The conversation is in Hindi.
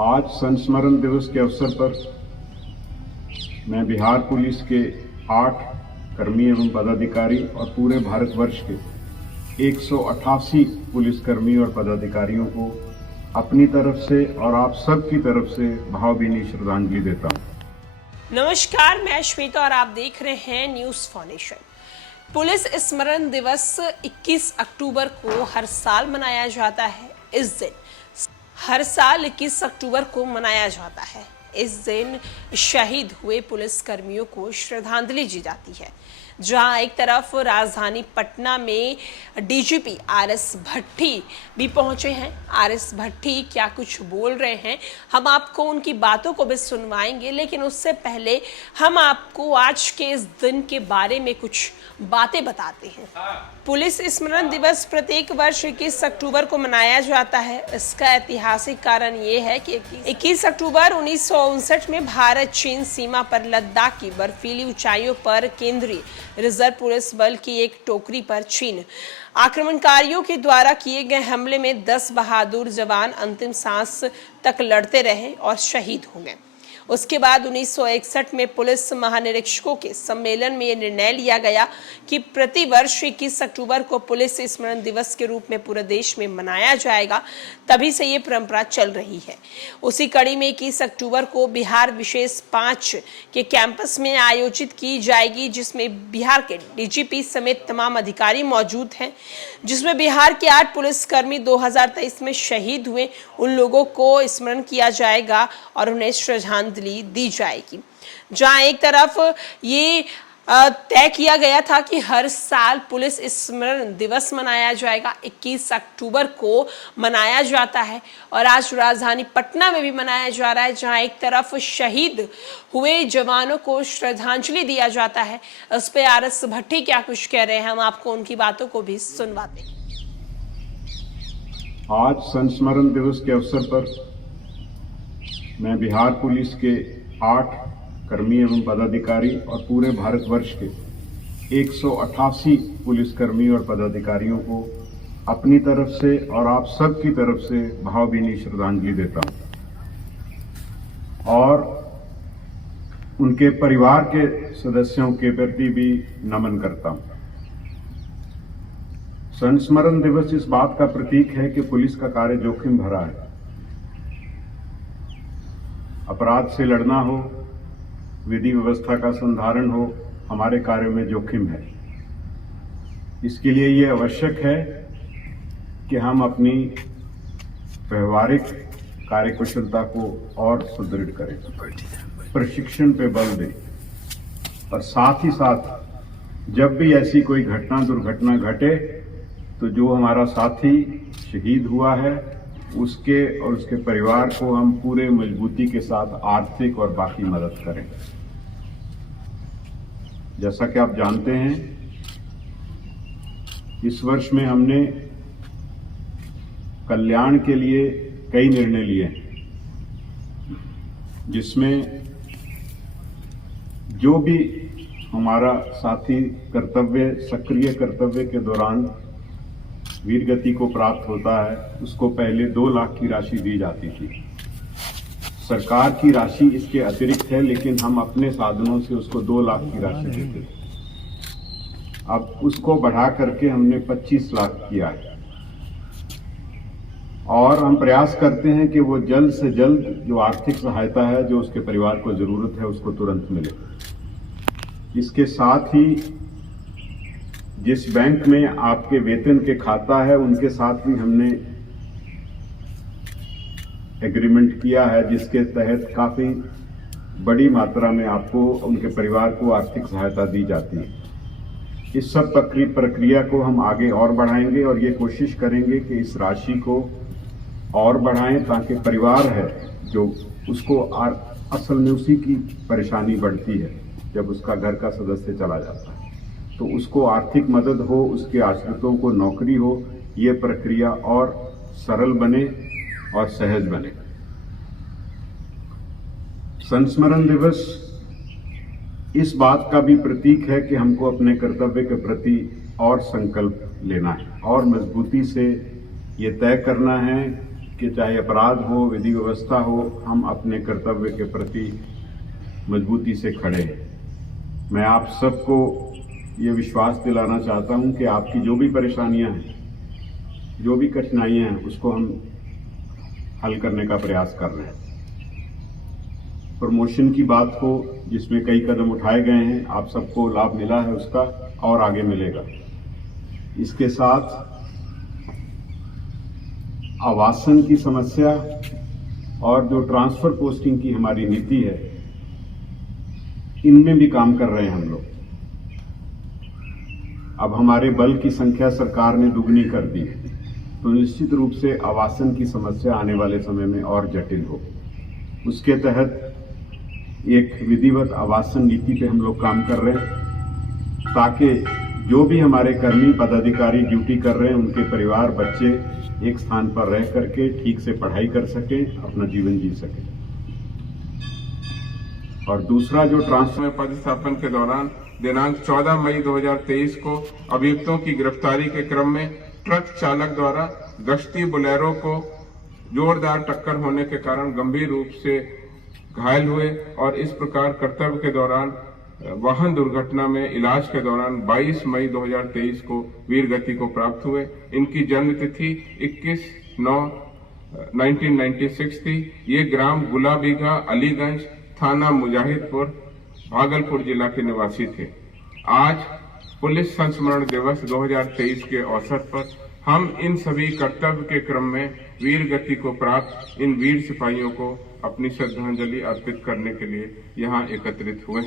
आज संस्मरण दिवस के अवसर पर मैं बिहार पुलिस के 8 कर्मी एवं पदाधिकारी और पूरे भारतवर्ष के 188 पुलिसकर्मी और पदाधिकारियों को अपनी तरफ से और आप सब की तरफ से भावभीनी श्रद्धांजलि देता हूं। नमस्कार, मैं श्वेता और आप देख रहे हैं न्यूज फाउंडेशन। पुलिस स्मरण दिवस 21 अक्टूबर को हर साल मनाया जाता है। इस दिन हर साल 21 अक्टूबर को मनाया जाता है। इस दिन शहीद हुए पुलिस कर्मियों को श्रद्धांजलि दी जाती है। जहां एक तरफ राजधानी पटना में डीजीपी आरएस भट्टी भी पहुंचे हैं। आरएस भट्टी क्या कुछ बोल रहे हैं, हम आपको उनकी बातों को भी सुनवाएंगे, लेकिन उससे पहले हम आपको आज के इस दिन के बारे में कुछ बातें बताते हैं। पुलिस स्मरण दिवस प्रत्येक वर्ष 21 अक्टूबर को मनाया जाता है। इसका ऐतिहासिक कारण ये है कि 21 अक्टूबर 1959 में भारत चीन सीमा पर लद्दाख की बर्फीली ऊंचाइयों पर केंद्रीय रिजर्व पुलिस बल की एक टोकरी पर चीन आक्रमणकारियों के द्वारा किए गए हमले में 10 बहादुर जवान अंतिम सांस तक लड़ते रहे और शहीद हो गए। उसके बाद 1961 में पुलिस महानिरीक्षकों के सम्मेलन में यह निर्णय लिया गया कि प्रति वर्ष 21 अक्टूबर को पुलिस स्मरण दिवस के रूप में पूरे देश में मनाया जाएगा। तभी से ये परंपरा चल रही है। उसी कड़ी में 21 अक्टूबर को बिहार विशेष 5 के कैंपस में आयोजित की जाएगी, जिसमें बिहार के डीजीपी समेत तमाम अधिकारी मौजूद हैं। जिसमें बिहार के 8 पुलिसकर्मी 2023 में शहीद हुए उन लोगों को स्मरण किया जाएगा और उन्हें श्रद्धांजलि दी जाएगी। जहां एक तरफ ये तय किया गया था कि हर साल पुलिस स्मरण दिवस मनाया जाएगा, 21 अक्टूबर को मनाया जाता है और आज राजधानी पटना में भी मनाया जा रहा है, जहां एक तरफ शहीद हुए जवानों को श्रद्धांजलि दिया जाता है। उस पे आरएस भट्टी क्या कुछ कह रहे हैं, हम आपको उनकी बातों को भी सुनवाते हैं। आज संस्मरण दिवस के अवसर पर मैं बिहार पुलिस के 8 कर्मी एवं पदाधिकारी और पूरे भारतवर्ष के 188 पुलिसकर्मी और पदाधिकारियों को अपनी तरफ से और आप सब की तरफ से भावभीनी श्रद्धांजलि देता हूं और उनके परिवार के सदस्यों के प्रति भी नमन करता हूं। संस्मरण दिवस इस बात का प्रतीक है कि पुलिस का कार्य जोखिम भरा है। अपराध से लड़ना हो, विधि व्यवस्था का संधारण हो, हमारे कार्य में जोखिम है। इसके लिए ये आवश्यक है कि हम अपनी व्यवहारिक कार्यकुशलता को और सुदृढ़ करें, प्रशिक्षण पे बल दें और साथ ही साथ जब भी ऐसी कोई दुर्घटना घटे तो जो हमारा साथी शहीद हुआ है उसके और उसके परिवार को हम पूरे मजबूती के साथ आर्थिक और बाकी मदद करें। जैसा कि आप जानते हैं, इस वर्ष में हमने कल्याण के लिए कई निर्णय लिए हैं, जिसमें जो भी हमारा साथी सक्रिय कर्तव्य के दौरान वीर गति को प्राप्त होता है, उसको पहले 2 लाख की राशि दी जाती थी। सरकार की राशि इसके अतिरिक्त है, लेकिन हम अपने साधनों से उसको 2 लाख की राशि देते थे। अब उसको बढ़ा करके हमने 25 लाख किया है और हम प्रयास करते हैं कि वो जल्द से जल्द जो आर्थिक सहायता है जो उसके परिवार को जरूरत है उसको तुरंत मिले। इसके साथ ही जिस बैंक में आपके वेतन के खाता है उनके साथ भी हमने एग्रीमेंट किया है, जिसके तहत काफी बड़ी मात्रा में आपको उनके परिवार को आर्थिक सहायता दी जाती है। इस सब प्रक्रिया को हम आगे और बढ़ाएंगे और ये कोशिश करेंगे कि इस राशि को और बढ़ाएं, ताकि परिवार है जो उसको असल में उसी की परेशानी बढ़ती है जब उसका घर का सदस्य चला जाता है, तो उसको आर्थिक मदद हो, उसके आश्रितों को नौकरी हो, ये प्रक्रिया और सरल बने और सहज बने। संस्मरण दिवस इस बात का भी प्रतीक है कि हमको अपने कर्तव्य के प्रति और संकल्प लेना है और मजबूती से ये तय करना है कि चाहे अपराध हो, विधि व्यवस्था हो, हम अपने कर्तव्य के प्रति मजबूती से खड़े हैं। मैं आप सबको ये विश्वास दिलाना चाहता हूं कि आपकी जो भी परेशानियां हैं, जो भी कठिनाइयां हैं, उसको हम हल करने का प्रयास कर रहे हैं। प्रमोशन की बात हो, जिसमें कई कदम उठाए गए हैं, आप सबको लाभ मिला है उसका, और आगे मिलेगा। इसके साथ आवासन की समस्या और जो ट्रांसफर पोस्टिंग की हमारी नीति है, इनमें भी काम कर रहे हैं हम लोग। अब हमारे बल की संख्या सरकार ने दुगनी कर दी है, तो निश्चित रूप से आवासन की समस्या आने वाले समय में और जटिल हो। उसके तहत एक विधिवत आवासन नीति पे हम लोग काम कर रहे हैं, ताकि जो भी हमारे कर्मी पदाधिकारी ड्यूटी कर रहे हैं, उनके परिवार, बच्चे एक स्थान पर रह करके ठीक से पढ़ाई कर सकें, अपना जीवन जी सकें। और दूसरा जो ट्रांसफर में पदस्थापन के दौरान दिनांक 14 मई 2023 को अभियुक्तों की गिरफ्तारी के क्रम में ट्रक चालक द्वारा गश्ती बोलेरो को जोरदार टक्कर होने के कारण गंभीर रूप से घायल हुए और इस प्रकार कर्तव्य के दौरान वाहन दुर्घटना में इलाज के दौरान 22 मई 2023 को वीर गति को प्राप्त हुए। इनकी जन्म तिथि 21/9/1996 थी। ये ग्राम गुलाबीघा, अलीगंज, थाना मुजाहिदपुर, भागलपुर जिला के निवासी थे। आज पुलिस संस्मरण दिवस 2023 के अवसर पर हम इन सभी कर्तव्य के क्रम में वीर गति को प्राप्त इन वीर सिपाहियों को अपनी श्रद्धांजलि अर्पित करने के लिए यहाँ एकत्रित हुए।